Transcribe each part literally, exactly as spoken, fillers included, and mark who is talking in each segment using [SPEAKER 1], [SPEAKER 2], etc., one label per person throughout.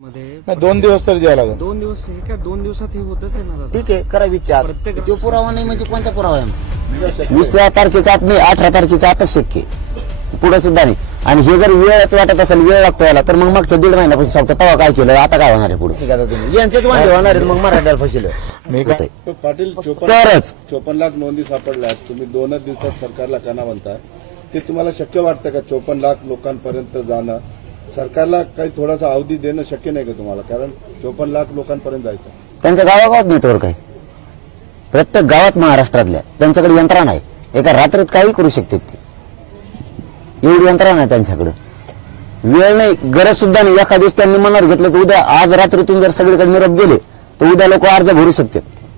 [SPEAKER 1] मध्ये दोन दिवस तरी द्यायला लागेल.
[SPEAKER 2] दोन दिवस हे काय दोन दिवसात हे होतच आहे ना दादा.
[SPEAKER 3] ठीक आहे, करा विचार.
[SPEAKER 2] प्रत्येक
[SPEAKER 3] तो पुरावा नाही म्हणजे कोणता पुरावा आहे? वीसव्या तारखेचा आत नाही, अठरा तारखेचा आताच शक्य आहे, पुढे सुद्धा नाही. आणि हे जर वेळच वाटत असेल, वेळ लागतो याला, तर मग मागच्या दीड महिन्यापासून सांगतो तेव्हा काय केलं, आता काय होणार आहे पुढे? यांचेच वांदे होणार आहेत मग मराठ्याला फसिलं
[SPEAKER 1] मी काय
[SPEAKER 4] पाटील
[SPEAKER 3] तरच.
[SPEAKER 4] चोपन्न लाख नोंदी सापडल्यात, तुम्ही दोनच दिवसात सरकारला कना म्हणताय, ते तुम्हाला शक्य वाटतं का? चोपन्न लाख लोकांपर्यंत जाणं, सरकारला काही थोडासा अवधी देणं शक्य नाही का तुम्हाला? कारण चोपन्न लाख लोकांपर्यंत जायचं.
[SPEAKER 3] त्यांच्या गावागावात नेटवर्क आहे, प्रत्येक गावात महाराष्ट्रातल्या त्यांच्याकडे यंत्रणा आहे, एका रात्रीत काही करू शकतात ते, एवढी यंत्रणा आहे त्यांच्याकडे. वेळ नाही, गरज सुद्धा नाही. एखाद्या दिवस त्यांनी मनावर घेतलं तर उद्या, आज रात्रीतून जर सगळीकडे निरोप गेले तर उद्या लोक अर्ज भरू शकतात.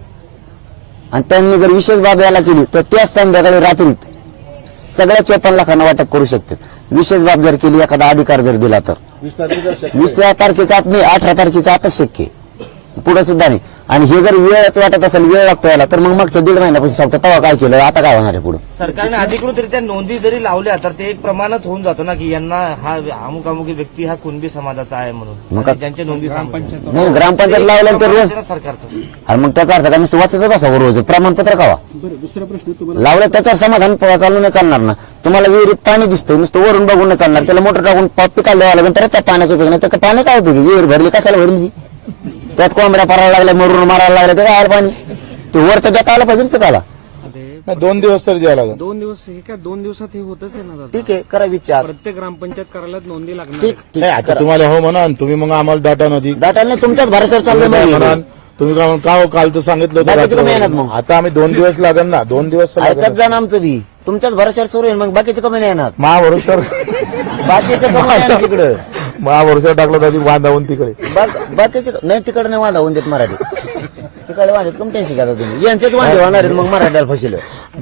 [SPEAKER 3] आणि त्यांनी जर विशेष बाब याला केली तर त्याच संध्याकाळी रात्रीत सगळ्या चोपन्न लाखांना वाटप करू शकतात. विशेष बाब जर केली, एखादा अधिकार जर दिला तर
[SPEAKER 4] वीस तारखेचा शक्य
[SPEAKER 3] वीसव्या तारखेचा आत नाही, अठरा तारखेचा आताच शक्य आहे, पुढे सुद्धा नाही. आणि हे जर वेळच वाटत असेल, वेळ लागतो याला, तर मग मागच्या दीड महिन्यापासून सांगतो तेव्हा काय केलं, आता काय होणार आहे पुढे?
[SPEAKER 5] सरकारने अधिकृतरित्या नोंदी जरी लावल्या तर ते एक प्रमाणच होऊन जातो ना की यांना हा अमुक अमुक व्यक्ती हा कुणबी समाजाचा आहे म्हणून.
[SPEAKER 3] मग
[SPEAKER 5] आणि ज्यांच्या नोंदी सापडल्या.
[SPEAKER 3] नाही, ग्रामपंचायत लावल्या तर रोज.
[SPEAKER 5] सरकारचं
[SPEAKER 3] अरे मग त्याचा अर्थ काय नुसतं वाचत बसावं रोज, प्रमाणपत्र कावा
[SPEAKER 2] दुसरा प्रश्न तुम्हाला
[SPEAKER 3] लावलं त्याच्यावर समाधान चालू नाही चालणार ना. तुम्हाला विहिरीत पाणी दिसतंय, नुसतं वरून बघून नाही चालणार, त्याला मोटर टाकून पिकायला द्यावं लागेल, तर त्या पाण्याचा उपयोग नाही. तर पाणी काय उपयोग? विहीर भरली कशाला भरली? त्यात कोंबड्या परायला लागल्या, मरून मारायला लागल्या, ते काय पाणी? ते वर तर देता आलं पाहिजे ना पिकाला.
[SPEAKER 1] दोन दिवस तरी द्यायला लागेल.
[SPEAKER 2] दोन दिवस हे काय दोन दिवसात हे होतच आहे ना दादा.
[SPEAKER 3] ठीक आहे, करा विचार.
[SPEAKER 2] प्रत्येक ग्रामपंचायत कार्यालयात नोंदी लागणार
[SPEAKER 3] ठीक
[SPEAKER 2] आहे.
[SPEAKER 3] ठीक
[SPEAKER 1] नाही, आता तुम्हाला हो म्हणा, तुम्ही मग आम्हाला डाटा नदी
[SPEAKER 3] दाटाला नाही, तुमच्याच भरोश्यावर चाललंय
[SPEAKER 1] म्हणा.
[SPEAKER 3] मग.
[SPEAKER 1] तुम्ही काय का हो, काल तर सांगितलं
[SPEAKER 3] बाकीचं कमी येणार
[SPEAKER 1] होतं.
[SPEAKER 3] मग.
[SPEAKER 1] आता आम्ही दोन दिवस लागेल ना, दोन दिवस
[SPEAKER 3] ऐकत जा ना आमचं बी, तुमच्याच भरोश्यावर सुरू आहे, मग बाकीचे कमी नाही येणार.
[SPEAKER 1] महाभरोश्यावर
[SPEAKER 3] बाकीचे कमी नाही येणार तिकडं.
[SPEAKER 1] महाभरोश्यावर टाकलं तर बांधावून तिकडे
[SPEAKER 3] बा- बाकीचे नाही, तिकडे नाही वांधा होऊन देत मराठी, तिकडे वांधेत कमी टेन्शन घ्या तुम्ही. यांचेच वांधे होणार आहेत मग मराठ्याला फसिलं.